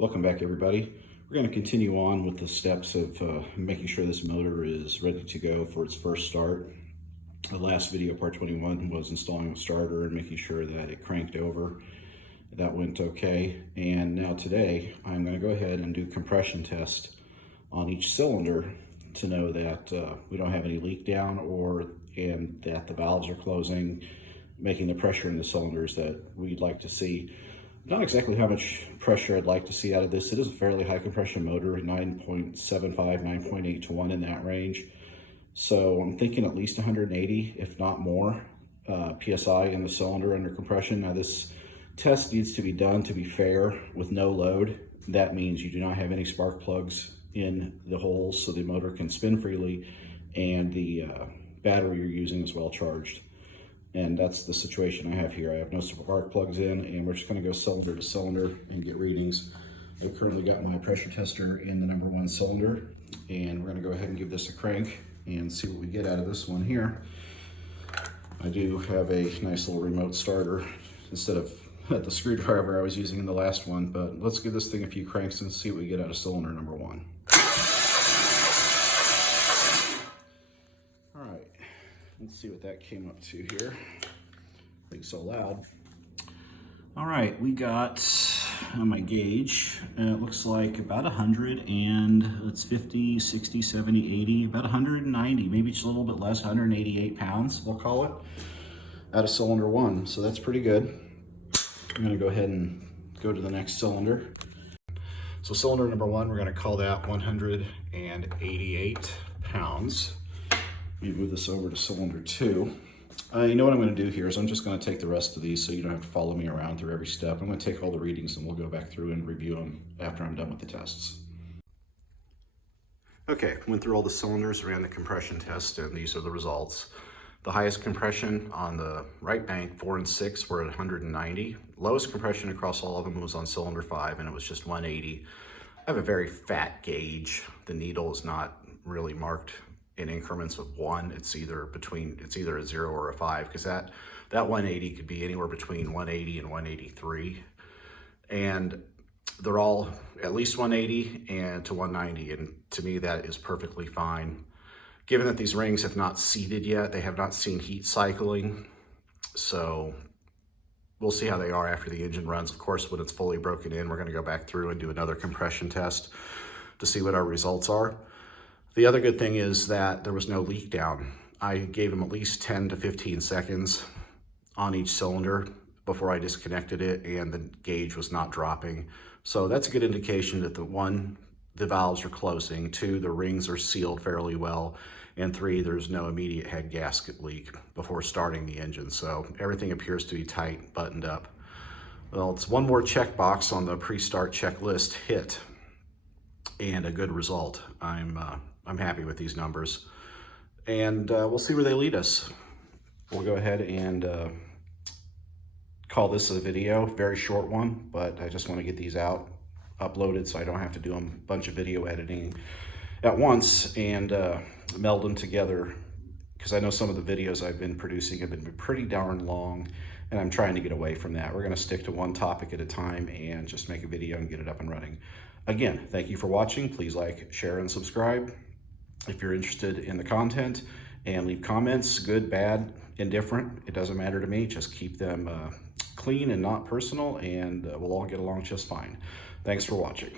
Welcome back, everybody. We're going to continue on with the steps of making sure this motor is ready to go for its first start. The last video, part 21, was installing the starter and making sure that it cranked over. That went okay. And now today, I'm going to go ahead and do compression test on each cylinder to know that we don't have any leak down and that the valves are closing, making the pressure in the cylinders that we'd like to see. Not exactly how much pressure I'd like to see out of this. It is a fairly high compression motor, 9.75, 9.8 to 1 in that range. So I'm thinking at least 180, if not more, PSI in the cylinder under compression. Now this test needs to be done to be fair with no load. That means you do not have any spark plugs in the holes so the motor can spin freely and the battery you're using is well charged. And that's the situation I have here. I have no spark plugs in, and we're just gonna go cylinder to cylinder and get readings. I've currently got my pressure tester in the number 1 cylinder, and we're gonna go ahead and give this a crank and see what we get out of this one here. I do have a nice little remote starter instead of the screwdriver I was using in the last one, but let's give this thing a few cranks and see what we get out of cylinder number 1. Let's see what that came up to here. I think so loud. All right, we got on my gauge, it looks like about 100 and it's 50, 60, 70, 80, about 190, maybe just a little bit less, 188 pounds, we'll call it, out of cylinder 1. So that's pretty good. I'm gonna go ahead and go to the next cylinder. So cylinder number 1, we're gonna call that 188 pounds. Let me move this over to cylinder 2. You know what I'm going to do here is I'm just going to take the rest of these so you don't have to follow me around through every step. I'm going to take all the readings and we'll go back through and review them after I'm done with the tests. Okay, went through all the cylinders, ran the compression test, and these are the results. The highest compression on the right bank, 4 and 6, were at 190. Lowest compression across all of them was on cylinder 5, and it was just 180. I have a very fat gauge. The needle is not really marked in increments of 1. It's either a 0 or a 5, because that 180 could be anywhere between 180 and 183, and they're all at least 180 and to 190, and to me that is perfectly fine. Given that these rings have not seated yet, they have not seen heat cycling, so we'll see how they are after the engine runs. Of course, when it's fully broken in, we're going to go back through and do another compression test to see what our results are. The other good thing is that there was no leak down. I gave them at least 10 to 15 seconds on each cylinder before I disconnected it, and the gauge was not dropping. So that's a good indication that the valves are closing, 2, the rings are sealed fairly well, and 3, there's no immediate head gasket leak before starting the engine. So everything appears to be tight, buttoned up. Well, it's one more checkbox on the pre-start checklist hit, and a good result. I'm happy with these numbers, and we'll see where they lead us. We'll go ahead and call this a video, very short one, but I just want to get these out, uploaded, so I don't have to do a bunch of video editing at once and meld them together, because I know some of the videos I've been producing have been pretty darn long, and I'm trying to get away from that. We're going to stick to one topic at a time and just make a video and get it up and running. Again, thank you for watching. Please like, share, and subscribe if you're interested in the content, and leave comments, good, bad, indifferent. It doesn't matter to me. Just keep them clean and not personal, and we'll all get along just fine. Thanks for watching.